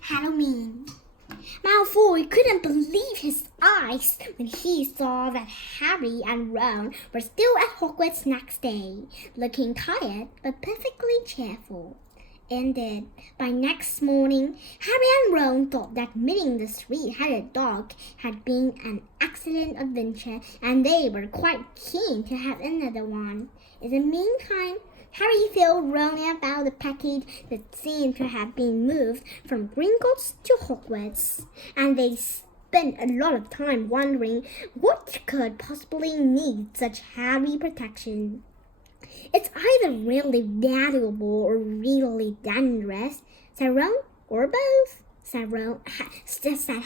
Halloween. Malfoy couldn't believe his eyes when he saw that Harry and Ron were still at Hogwarts next day, looking tired but perfectly cheerful. Indeed, by next morning, Harry and Ron thought that meeting the three-headed dog had been an excellent adventure, and they were quite keen to have another one. In the meantime, Harry filled Ron about the package that seemed to have been moved from Gringotts to Hogwarts, and they spent a lot of time wondering what could possibly need such heavy protection. "It's either really valuable or really dangerous," said Ron, "or both," said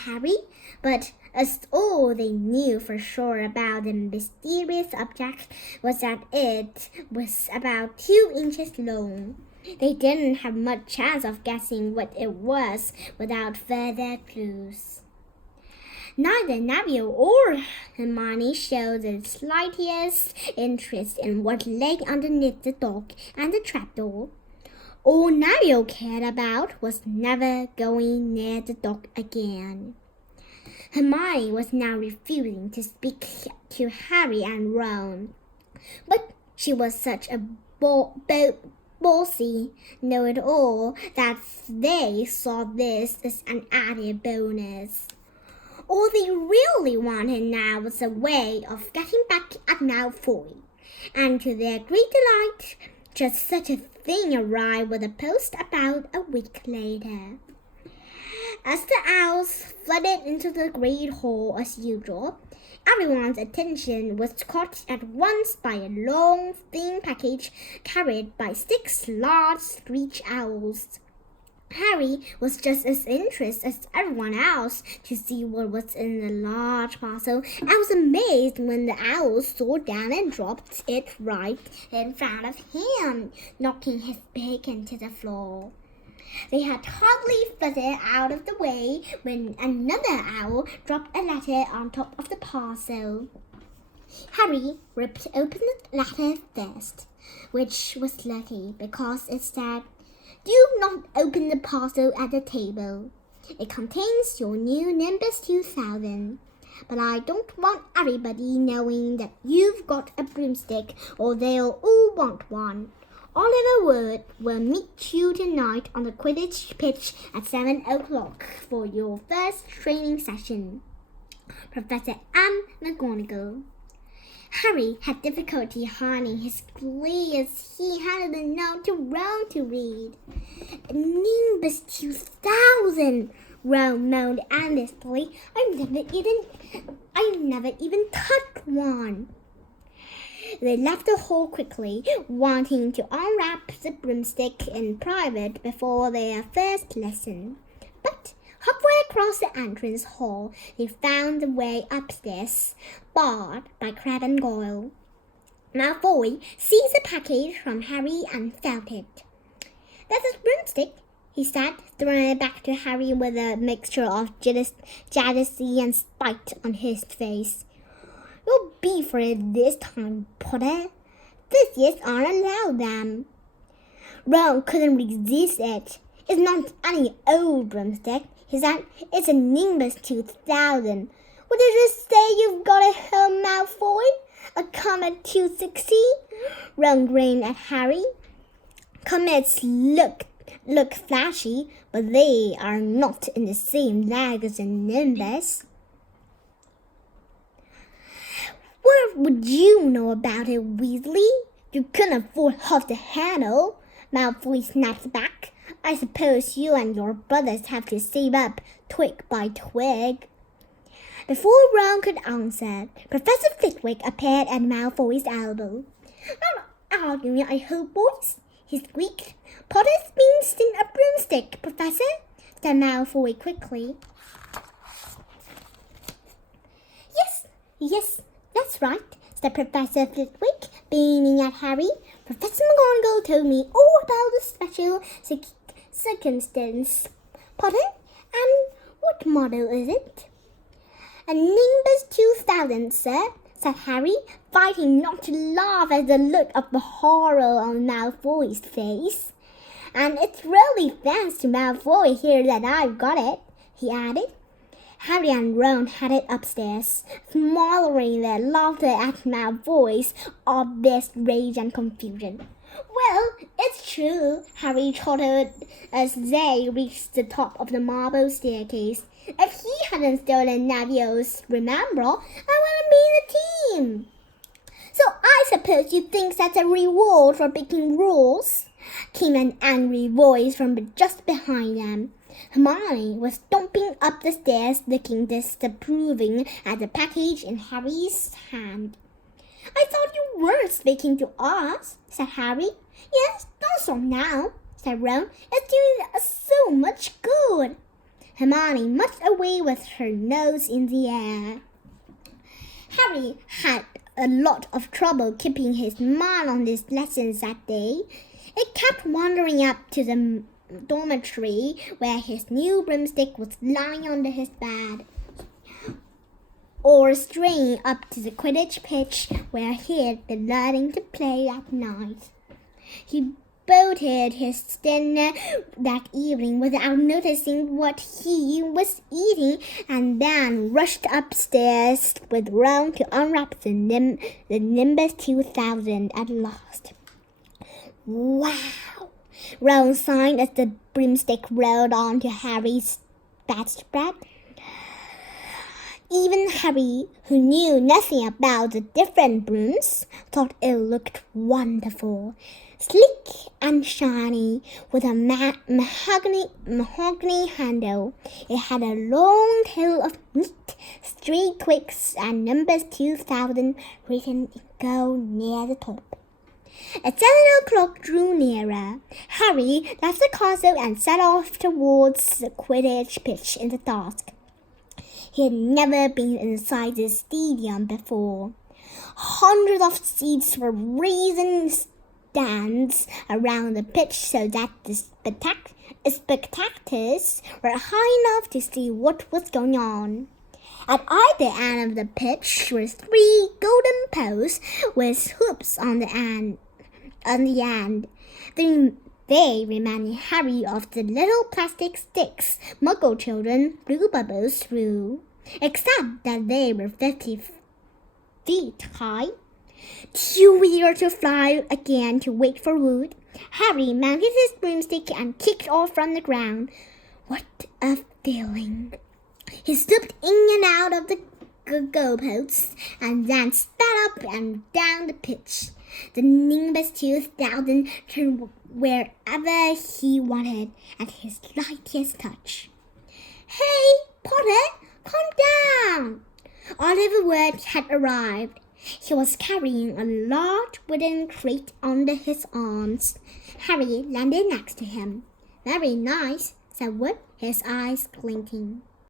Harry. But as all they knew for sure about the mysterious object was that it was about 2 inches long, they didn't have much chance of guessing what it was without further clues. Neither Neville or Hermione showed the slightest interest in what lay underneath the dog and the trapdoor. All Neville cared about was never going near the dog again. Hermione was now refusing to speak to Harry and Ron, but she was such a bossy know-it-all that they saw this as an added bonus. All they really wanted now was a way of getting back at Malfoy, and to their great delight, just such a thing arrived with a post about a week later. As the owls flooded into the great hall as usual, everyone's attention was caught at once by a long, thin package carried by 6 large screech owls. Harry was just as interested as everyone else to see what was in the large parcel, and was amazed when the owl soared down and dropped it right in front of him, knocking his beak into the floor. They had hardly fluttered out of the way when another owl dropped a letter on top of the parcel. Harry ripped open the letter first, which was lucky because it said, "Do not open the parcel at the table. It contains your new Nimbus 2000. But I don't want everybody knowing that you've got a broomstick, or they'll all want one. Oliver Wood will meet you tonight on the Quidditch pitch at 7 o'clock for your first training session. Professor M. McGonagall." Harry had difficulty hiding his glee as he handed the note to Ron to read. "Nimbus 2000, Ron moaned earnestly. I've never even touched one." They left the hall quickly, wanting to unwrap the broomstick in private before their first lesson. But halfway across the entrance hall, they found the way upstairs, barred by Crabbe and Goyle. Malfoy seized the package from Harry and felt it. "That's a broomstick," he said, throwing it back to Harry with a mixture of jealousy and spite on his face. "You'll be for it this time, Potter. Visitors aren't allowed them." Ron couldn't resist it. "It's not any old broomstick," he said. "It's a Nimbus 2000. What did you say you've got at home, Malfoy? A Comet 260? Ron grinned at Harry. "Comets look flashy, but they are not in the same lag as a Nimbus." "What would you know about it, Weasley? You couldn't afford half the handle," Malfoy snapped back. "I suppose you and your brothers have to save up twig by twig." Before Ron could answer, Professor Flitwick appeared at Malfoy's elbow. "Not arguing, I hope, boys," he squeaked. "Potter's been sent a broomstick, Professor," said Malfoy quickly. Yes, that's right," said Professor Flitwick, beaming at Harry. "Professor McGonagall told me all about the special circumstance. Potter, and what model is it?" "A Nimbus 2000, sir," said Harry, fighting not to laugh at the look of horror on Malfoy's face. And it's really thanks to Malfoy here that I've got it, he added. Harry and Ron headed upstairs, smothering their laughter at Malfoy's obvious rage and confusion. Well, it's true, Harry chortled as they reached the top of the marble staircase. If he hadn't stolen Neville's Remembrall, I wouldn't be in the team. So I suppose you think that's a reward for breaking rules? Came an angry voice from just behind them. Hermione was stomping up the stairs, looking disapproving at the package in Harry's hand. I thought you weren't speaking to us, said Harry. Yes, don't stop now, said Ron. It's doing us so much good. Hermione marched away with her nose in the air. Harry had a lot of trouble keeping his mind on his lessons that day. It kept wandering up to the dormitory where his new broomstick was lying under his bed, or straying up to the Quidditch pitch where he had been learning to play at night. He bolted his dinner that evening without noticing what he was eating, and then rushed upstairs with Ron to unwrap the Nimbus 2000 at last. Wow! Ron sighed as the broomstick rolled onto Harry's bedspread. Even Harry, who knew nothing about the different brooms, thought it looked wonderful. Sleek and shiny, with a mahogany handle. It had a long tail of neat straight twigs and Nimbus 2000 written in gold near the top. As 7 o'clock drew nearer, Harry left the castle and set off towards the Quidditch pitch in the dusk. He had never been inside the stadium before. Hundreds of seats were raising stands around the pitch so that the spectators were high enough to see what was going on. At either end of the pitch were 3 golden posts with hoops on the end. They reminded Harry of the little plastic sticks Muggle children blew bubbles through, except that they were 50 feet high. Too eager to fly again to wait for wood, Harry mounted his broomstick and kicked off from the ground. What a feeling! He slipped in and out of the goalposts and then sped up and down the pitch. The Nimbus 2000 turned wherever he wanted at his lightest touch. Hey, Potter, calm down! Oliver Wood had arrived. He was carrying a large wooden crate under his arms. Harry landed next to him. Very nice, said Wood, his eyes glinting.